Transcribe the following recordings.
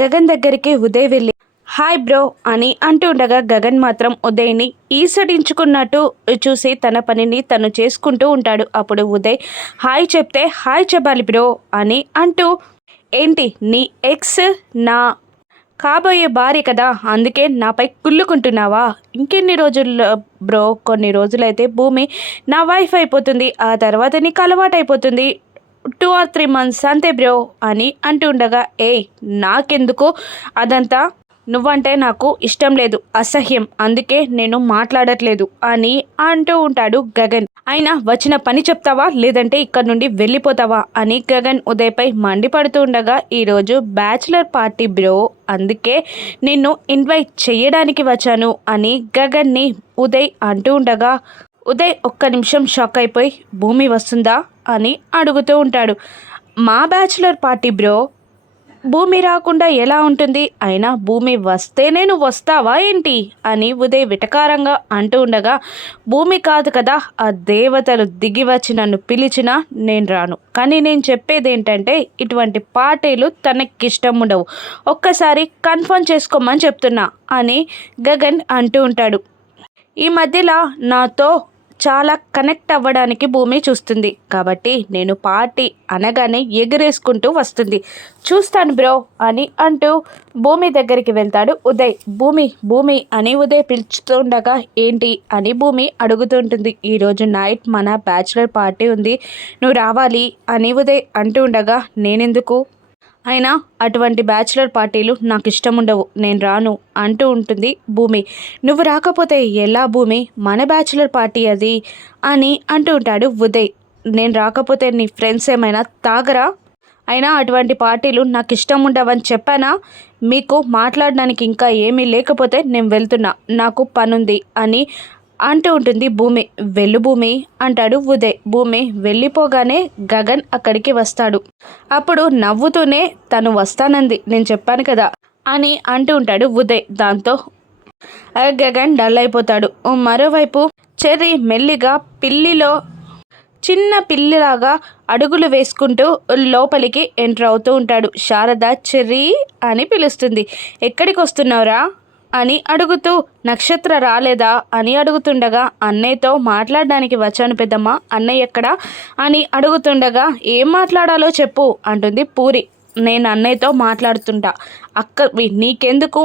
గగన్ దగ్గరికి ఉదయ్ వెళ్ళి hi bro అని అంటూ ఉండగా గగన్ మాత్రం ఉదయ్ని ఈసడించుకున్నట్టు చూసి తన పనిని తను చేసుకుంటూ ఉంటాడు. అప్పుడు ఉదయ్ హాయ్ చెప్తే హాయ్ చెప్పాలి బ్రో అని అంటూ ఏంటి నీ ఎక్స్ నా కాబోయే భార్య కదా అందుకే నాపై కుళ్ళుకుంటున్నావా? ఇంకెన్ని రోజుల్లో బ్రో కొన్ని రోజులైతే భూమి నా వైఫ్ అయిపోతుంది. ఆ తర్వాత నీకు అలవాటు అయిపోతుంది టూ ఆర్ త్రీ మంత్స్ అంతే బ్రో అని అంటూ ఉండగా నాకెందుకు? అదంతా నువ్వంటే నాకు ఇష్టం లేదు అసహ్యం అందుకే నేను మాట్లాడట్లేదు అని అంటూ ఉంటాడు గగన్. అయినా వచ్చిన పని చెప్తావా? లేదంటే ఇక్కడ నుండి వెళ్ళిపోతావా? అని గగన్ ఉదయ్పై మండిపడుతూ ఉండగా ఈరోజు బ్యాచిలర్ పార్టీ బ్రో అందుకే నిన్ను ఇన్వైట్ చేయడానికి వచ్చాను అని గగన్ని ఉదయ్ అంటూ ఉండగా ఉదయ్ ఒక్క నిమిషం షాక్ అయిపోయి భూమి వస్తుందా? అని అడుగుతూ ఉంటాడు. మా బ్యాచిలర్ పార్టీ బ్రో భూమి రాకుండా ఎలా ఉంటుంది? అయినా భూమి వస్తేనే నువ్వు వస్తావా ఏంటి? అని ఉదయ్ విటకారంగా అంటూ ఉండగా భూమి కాదు కదా ఆ దేవతలు దిగి వచ్చి నన్ను పిలిచినా నేను రాను. కానీ నేను చెప్పేది ఏంటంటే ఇటువంటి పార్టీలు తనకిష్టం ఉండవు. ఒక్కసారి కన్ఫర్మ్ చేసుకోమని చెప్తున్నా అని గగన్ అంటూ ఉంటాడు. ఈ మధ్యలో నాతో చాలా కనెక్ట్ అవ్వడానికి భూమి చూస్తుంది. కాబట్టి నేను పార్టీ అనగానే ఎగిరేసుకుంటూ వస్తుంది. చూస్తాను బ్రో అని అంటూ భూమి దగ్గరికి వెళ్తాడు ఉదయ్. భూమి భూమి అని ఉదయ్ పిలుచుతుండగా ఏంటి అని భూమి అడుగుతుంటుంది. ఈరోజు నైట్ మన బ్యాచులర్ పార్టీ ఉంది. నువ్వు రావాలి అని ఉదయ్ అంటూ ఉండగా నేనెందుకు? అయినా అటువంటి బ్యాచులర్ పార్టీలు నాకు ఇష్టం ఉండవు నేను రాను అంటూ ఉంటుంది భూమి. నువ్వు రాకపోతే ఎలా భూమి? మన బ్యాచులర్ పార్టీ అది అని అంటూ ఉంటాడు ఉదయ్. నేను రాకపోతే నీ ఫ్రెండ్స్ ఏమైనా తాగరా? అయినా అటువంటి పార్టీలు నాకు ఇష్టం ఉండవని చెప్పానా? మీకు మాట్లాడడానికి ఇంకా ఏమీ లేకపోతే నేను వెళ్తున్నా. నాకు పనుంది అని అంటూ ఉంటుంది భూమి వెళ్ళు భూమి అంటాడు ఉదయ్. భూమి వెళ్ళిపోగానే గగన్ అక్కడికి వస్తాడు. అప్పుడు నవ్వుతూనే తను వస్తానంది నేను చెప్పాను కదా అని అంటూ ఉంటాడు ఉదయ్ దాంతో. ఆ గగన్ డల్ అయిపోతాడు. మరోవైపు చెర్రీ మెల్లిగా పిల్లిలో చిన్న పిల్లిలాగా అడుగులు వేసుకుంటూ లోపలికి ఎంటర్ అవుతూ ఉంటాడు. శారద చెర్రీ అని పిలుస్తుంది. ఎక్కడికి వస్తున్నావురా అని అడుగుతూ నక్షత్ర రాలేదా అని అడుగుతుండగా అన్నయ్యతో మాట్లాడడానికి వచ్చాను పెద్దమ్మ అన్నయ్య ఎక్కడా అని అడుగుతుండగా ఏం మాట్లాడాలో చెప్పు అంటుంది పూరి. నేను అన్నయ్యతో మాట్లాడుతుంటా. అక్క నీకెందుకు?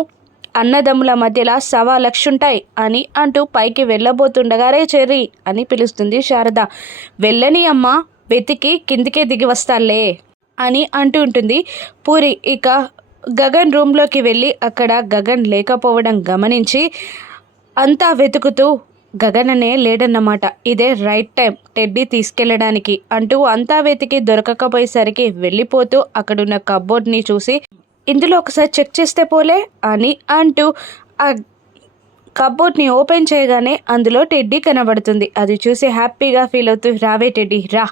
అన్నదమ్ముల మధ్యలో సవా లక్షుంటాయి అని అంటూ పైకి వెళ్ళబోతుండగా రే చెర్రి అని పిలుస్తుంది శారద. వెళ్ళని అమ్మ వెతికి కిందికే దిగి వస్తాలే అని అంటూ ఉంటుంది పూరి. ఇక గగన్ రూమ్లోకి వెళ్ళి అక్కడ గగన్ లేకపోవడం గమనించి అంతా వెతుకుతూ గగన్ అనే లేడన్నమాట. ఇదే రైట్ టైం. టెడ్డీ తీసుకెళ్ళడానికి. అంటూ అంతా వెతికి దొరకకపోయేసరికి వెళ్ళిపోతూ అక్కడున్న కబోర్డ్ని చూసి ఇందులో ఒకసారి చెక్ చేస్తే పోలే అని అంటూ ఆ కబోర్డ్ని ఓపెన్ చేయగానే అందులో టెడ్డీ కనబడుతుంది. అది చూసి హ్యాపీగా ఫీల్ అవుతూ రావే టెడ్డీ రా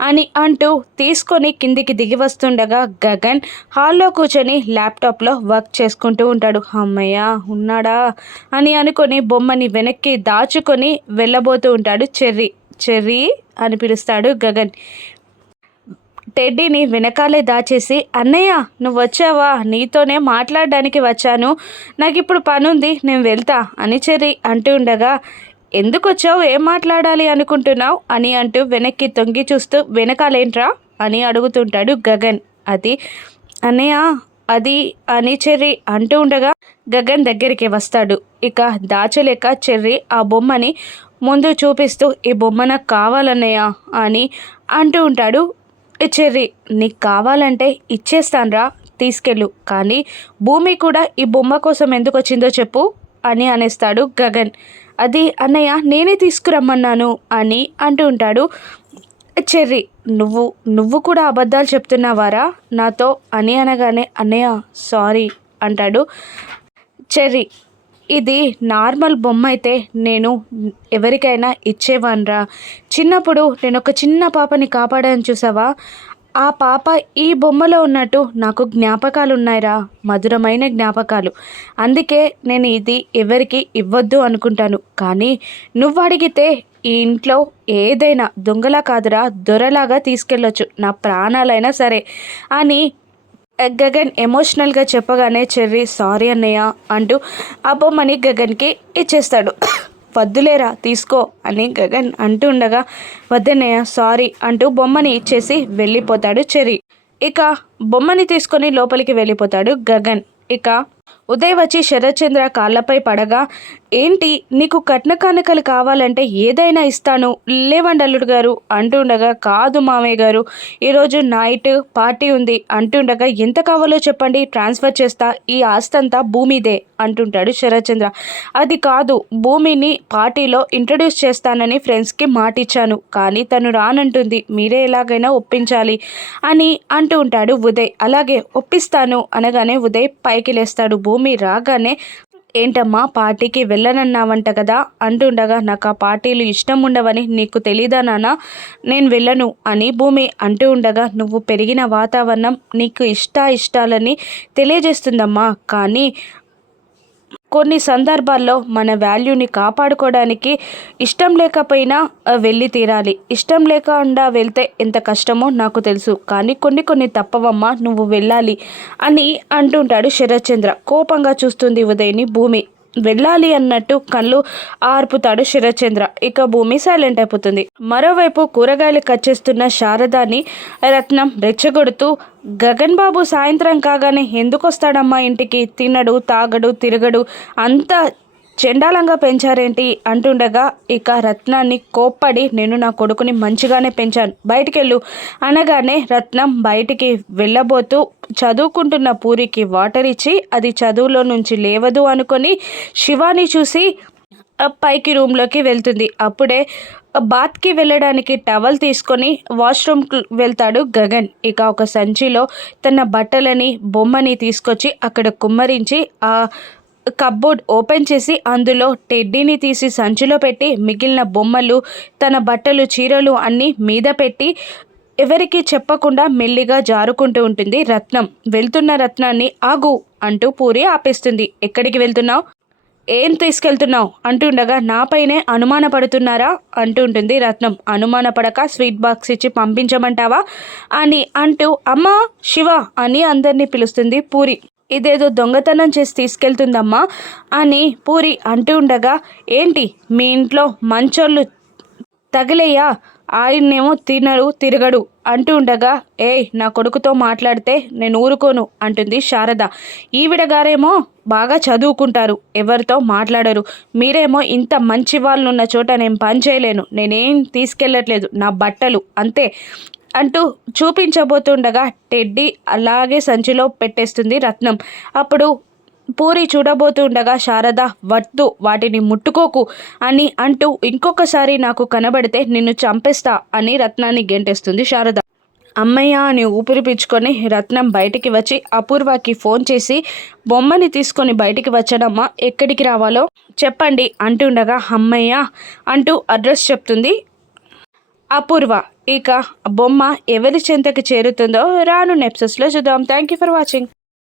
అని అంటూ తీసుకొని కిందికి దిగి వస్తుండగా గగన్ హాల్లో కూర్చొని ల్యాప్టాప్లో వర్క్ చేసుకుంటూ ఉంటాడు. అమ్మయ్య ఉన్నాడా? అని అనుకొని బొమ్మని వెనక్కి దాచుకొని వెళ్ళబోతూ ఉంటాడు చెర్రీ. చెర్రీ? అని పిలుస్తాడు గగన్. టెడ్డీని వెనకాలే దాచేసి అన్నయ్య నువ్వు వచ్చావా? నీతోనే మాట్లాడడానికి వచ్చాను. నాకు ఇప్పుడు పనుంది నేను వెళ్తా అని చెరి అంటూ ఉండగా ఎందుకు వచ్చావు ఏం మాట్లాడాలి అనుకుంటున్నావు? అని అంటూ వెనక్కి తొంగి చూస్తూ వెనకాలేంట్రా? అని అడుగుతుంటాడు గగన్. అది అన్నయ్య అది అని చెర్రి అంటూ ఉండగా గగన్ దగ్గరికి వస్తాడు. ఇక దాచలేక చెర్రి ఆ బొమ్మని ముందు చూపిస్తూ ఈ బొమ్మ నాకు కావాలన్నయ్య అని అంటూ ఉంటాడు చెర్రీ నీకు కావాలంటే ఇచ్చేస్తాన్రా తీసుకెళ్ళు. కానీ భూమి కూడా ఈ బొమ్మ కోసం ఎందుకు వచ్చిందో చెప్పు అని అనేస్తాడు గగన్. అది అన్నయ్య నేనే తీసుకురమ్మన్నాను అని అంటూ ఉంటాడు చెర్రీ. నువ్వు నువ్వు కూడా అబద్ధాలు చెప్తున్నావారా? నాతో అని అనగానే అన్నయ్య సారీ అంటాడు చెర్రీ. ఇది నార్మల్ బొమ్మ అయితే నేను ఎవరికైనా ఇచ్చేవాన్రా. చిన్నప్పుడు నేను ఒక చిన్న పాపని కాపాడాను చూసావా? ఆ పాప ఈ బొమ్మలో ఉన్నట్టు నాకు జ్ఞాపకాలు ఉన్నాయిరా మధురమైన జ్ఞాపకాలు. అందుకే నేను ఇది ఎవరికి ఇవ్వద్దు అనుకుంటాను. కానీ నువ్వు అడిగితే ఈ ఇంట్లో ఏదైనా దొంగలా కాదురా దొరలాగా తీసుకెళ్ళొచ్చు. నా ప్రాణాలైనా సరే. అని గగన్ ఎమోషనల్గా చెప్పగానే చెర్రీ సారీ అన్నయ్య అంటూ ఆ బొమ్మని గగన్కి ఇచ్చేస్తాడు. వద్దులేరా తీసుకో అని గగన్ అంటూ ఉండగా వద్దన్నయ్య సారీ అంటూ బొమ్మని ఇచ్చేసి వెళ్ళిపోతాడు చెర్రీ. ఇక బొమ్మని తీసుకొని లోపలికి వెళ్ళిపోతాడు గగన్. ఇక ఉదయ్ వచ్చి శరత్చంద్ర కాళ్ళపై పడగా ఏంటి నీకు కట్న కానుకలు కావాలంటే ఏదైనా ఇస్తాను లేవండల్లుడు గారు అంటుండగా కాదు మామయ్య గారు ఈరోజు నైట్ పార్టీ ఉంది అంటుండగా ఎంత కావాలో చెప్పండి ట్రాన్స్ఫర్ చేస్తా ఈ ఆస్తంతా భూమిదే అంటుంటాడు శరత్చంద్ర. అది కాదు భూమిని పార్టీలో ఇంట్రడ్యూస్ చేస్తానని ఫ్రెండ్స్కి మాటిచ్చాను కానీ తను రానంటుంది మీరే ఎలాగైనా ఒప్పించాలి అని అంటూ ఉంటాడు ఉదయ్. అలాగే ఒప్పిస్తాను అనగానే ఉదయ్ పైకి లేస్తాడు. భూమి భూమి రాగానే ఏంటమ్మా పార్టీకి వెళ్ళనన్నావంట కదా? అంటుండగా నాకు ఆ పార్టీలు ఇష్టం ఉండవని నీకు తెలీదా నాన్న? నేను వెళ్ళను అని భూమి అంటూ ఉండగా నువ్వు పెరిగిన వాతావరణం నీకు ఇష్ట ఇష్టాలని తెలియజేస్తుందమ్మా. కానీ కొన్ని సందర్భాల్లో మన వాల్యూని కాపాడుకోవడానికి ఇష్టం లేకపోయినా వెళ్ళి తీరాలి. ఇష్టం లేకుండా వెళ్తే ఎంత కష్టమో నాకు తెలుసు. కానీ కొన్ని కొన్ని తప్పవమ్మా నువ్వు వెళ్ళాలి అని అంటుంటాడు శరత్చంద్ర. కోపంగా చూస్తుంది ఉదయని భూమి. వెళ్ళాలి అన్నట్టు కళ్ళు ఆర్పుతాడు శరచంద్ర ఇక భూమి సైలెంట్ అయిపోతుంది. మరోవైపు కూరగాయలు కట్ చేస్తున్న శారదాని రత్నం రెచ్చగొడుతూ గగన్ బాబు సాయంత్రం కాగానే ఎందుకు వస్తాడమ్మా ఇంటికి? తినడు తాగడు తిరగడు అంత చెండాలంగా పెంచారేంటి? అంటుండగా ఇక రత్నాన్ని కోప్పడి నేను నా కొడుకుని మంచిగానే పెంచాను. బయటికెళ్ళు. అనగానే రత్నం బయటికి వెళ్ళబోతూ చదువుకుంటున్న పూరికి వాటర్ ఇచ్చి అది చదువులో నుంచి లేవదు అనుకొని శివాని చూసి పైకి రూమ్లోకి వెళ్తుంది. అప్పుడే బాత్కి వెళ్ళడానికి టవల్ తీసుకొని వాష్రూమ్ వెళ్తాడు గగన్. ఇక ఒక సంచిలో తన బట్టలని బొమ్మని తీసుకొచ్చి అక్కడ కుమ్మరించి ఆ కబ్బోర్డ్ ఓపెన్ చేసి అందులో టెడ్డీని తీసి సంచిలో పెట్టి మిగిలిన బొమ్మలు తన బట్టలు చీరలు అన్నీ మీద పెట్టి ఎవరికి చెప్పకుండా మెల్లిగా జారుకుంటూ ఉంటుంది రత్నం. వెళ్తున్న రత్నాన్ని ఆగు అంటూ పూరి ఆపేస్తుంది. ఎక్కడికి వెళ్తున్నావు? ఏం తీసుకెళ్తున్నావు? అంటుండగా నాపైనే అనుమానపడుతున్నారా? అంటుంటుంది రత్నం. అనుమానపడక స్వీట్ బాక్స్ ఇచ్చి పంపించమంటావా? అని అంటూ అమ్మా శివ అని అందరినీ పిలుస్తుంది పూరి. ఇదేదో దొంగతనం చేసి తీసుకెళ్తుందమ్మా అని పూరి అంటూ ఉండగా ఏంటి మీ ఇంట్లో మంచోళ్ళు తగిలేయా? ఆయన్నేమో తినడు తిరగడు అంటూ ఉండగా ఏయ్ నా కొడుకుతో మాట్లాడితే నేను ఊరుకోను అంటుంది శారద. ఈవిడ గారేమో బాగా చదువుకుంటారు ఎవరితో మాట్లాడరు. మీరేమో ఇంత మంచి వాళ్ళు ఉన్న చోట నేను పని చేయలేను నేనేం తీసుకెళ్ళట్లేదు నా బట్టలు అంతే. అంటూ చూపించబోతుండగా టెడ్డీ అలాగే సంచిలో పెట్టేస్తుంది రత్నం. అప్పుడు పూరి చూడబోతుండగా శారద వద్దు వాటిని ముట్టుకోకు అని అంటూ ఇంకొకసారి నాకు కనబడితే నిన్ను చంపేస్తా అని రత్నాన్ని గెంటేస్తుంది శారద. అమ్మయ్య అని ఊపిరి పీల్చుకొని రత్నం బయటికి వచ్చి అపూర్వకి ఫోన్ చేసి బొమ్మని తీసుకొని బయటికి వచ్చడమ్మా ఎక్కడికి రావాలో చెప్పండి అంటుండగా అమ్మయ్య అంటూ అడ్రస్ చెప్తుంది. అపూర్వ. ఇక బొమ్మ ఎవరి చెంతకి చేరుతుందో రాను నెప్సెస్లో చూద్దాం. Thank you for watching